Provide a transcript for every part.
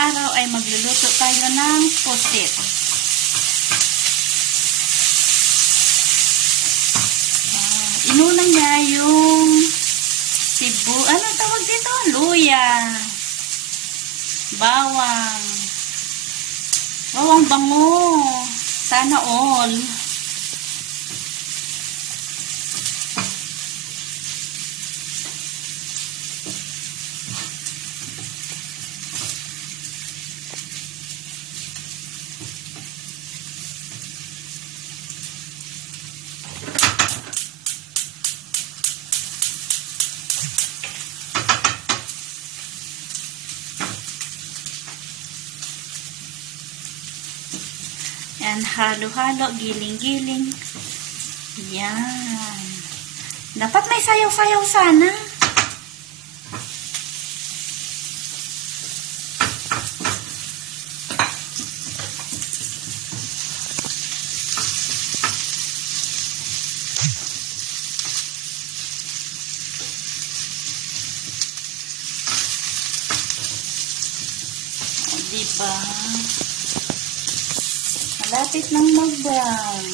araw ay magluluto tayo ng pusit. Inuna niya yung ano tawag dito? Luya. Bawang. Bawang bango. Sana all. Yan, halo-halo, giling-giling. Yan. Dapat may sayaw-sayaw sana. O, diba? Malapit ng mag-brown.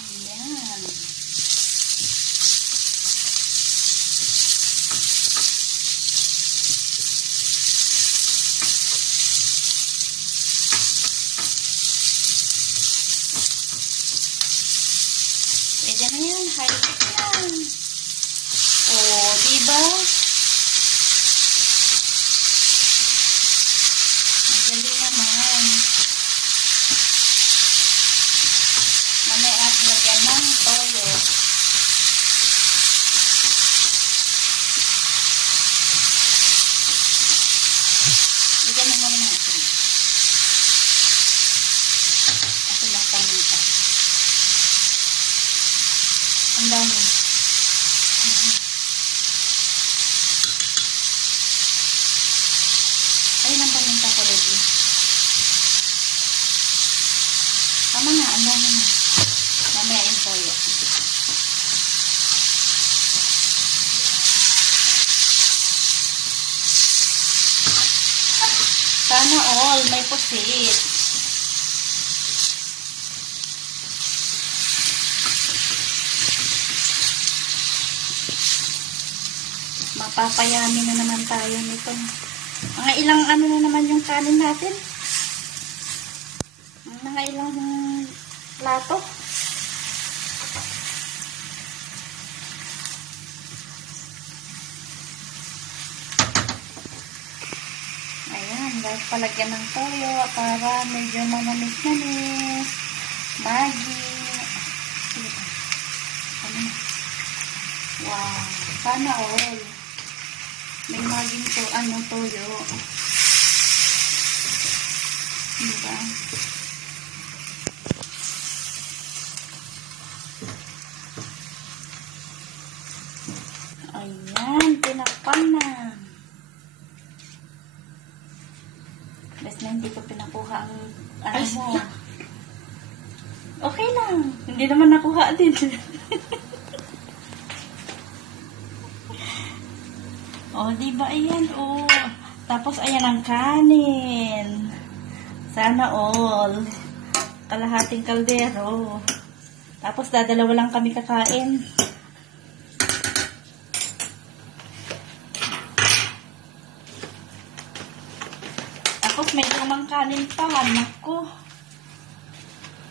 Ayan. Pwede na yan. High-heat yan. Oh, diba? Madali naman. Mamaya at lagyan ng toyo. Lagyan mo muna natin. Ako lang paminta. Ang dami. Ayun ang paminta ko, Lady. Tama na, ang dami na. Mamaya yung toyo. Sana all, may pusit. Mapapayami na naman tayo nito. Mga ilang ano na naman yung kanin natin. Mga ilang plato. Ayan, guys, palagyan ng toyo para medyo manamis-namis. Maggi. Wow, sana all. May maging to, toyo. Diba? Ayan, pinakpan na. Best na hindi ko pinakuha ang mo. Okay lang. Hindi naman nakuha din. O, diba? Ayan, o. Tapos, ayan ang kanin. Sana all. Kalahating kaldero. Tapos, dadalawa lang kami kakain. Tapos, may lumang kanin pa. Naku.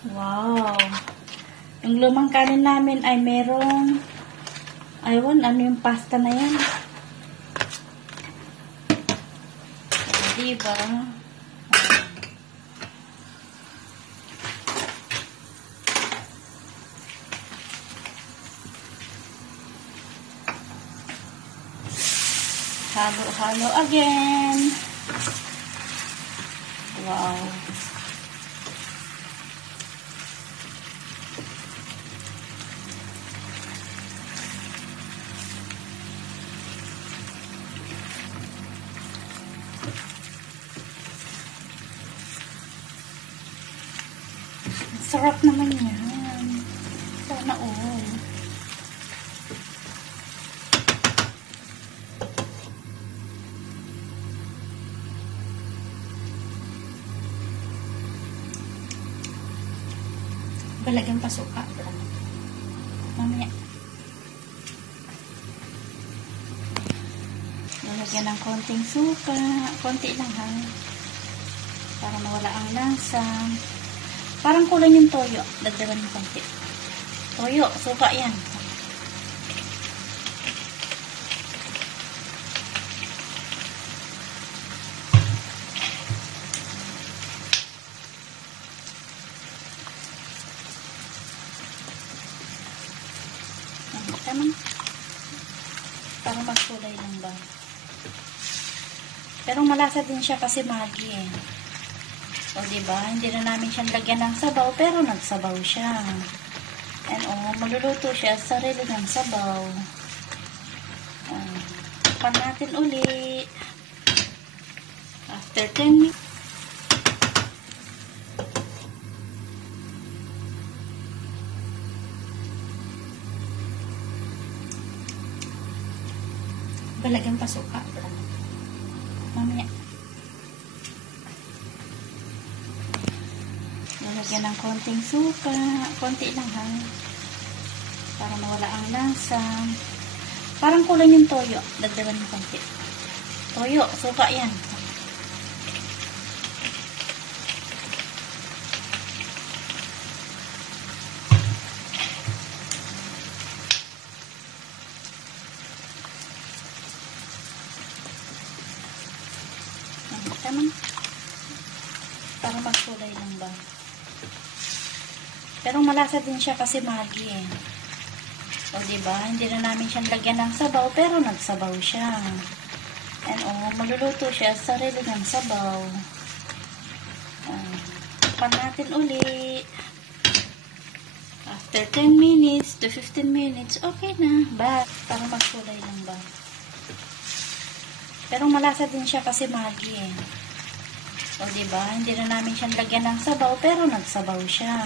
Wow. Yung lumang kanin namin ay merong, ayun, ano yung pasta na yan? Diba? Halo-halo again. Wow. Sarap naman yan. Palagyan pa suka. Mamaya. Lalagyan ng konting suka. Konti lang ha. Para mawala ang lasa. Parang kulang yung toyo. Dagdagan ng konti. Toyo, suka yan. Tama. Para magkulay lang ba. Pero malasa din siya kasi Maggi eh. O diba, hindi na namin siyang lagyan ng sabaw pero nagsabaw siya. And maluluto siya sa sarili ng sabaw. Pan natin uli. After 10 minutes. Balagyan pa suka. Mamaya. Lalagyan ng konting suka. Konti lang ha. Para mawala ang lasa. Parang kulang yung toyo. Dagdagan ng konti. Toyo, suka yan. Tama. Para magkulay lang ba. Pero malasa din siya kasi Maggi eh. O diba, hindi na namin siyang lagyan ng sabaw pero nagsabaw siya. And maluluto siya sa sarili ng sabaw. Pan natin uli. After 10 minutes to 15 minutes, okay na. Ba, para magkulay lang ba. Pero malasa din siya kasi Maggi eh. O diba, hindi na namin siyang lagyan ng sabaw pero nagsabaw siya.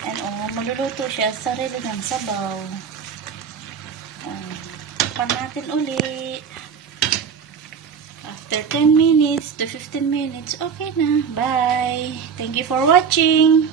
And maluluto siya sa sarili ng sabaw. Pan natin uli. After 10 minutes to 15 minutes, okay na. Bye! Thank you for watching!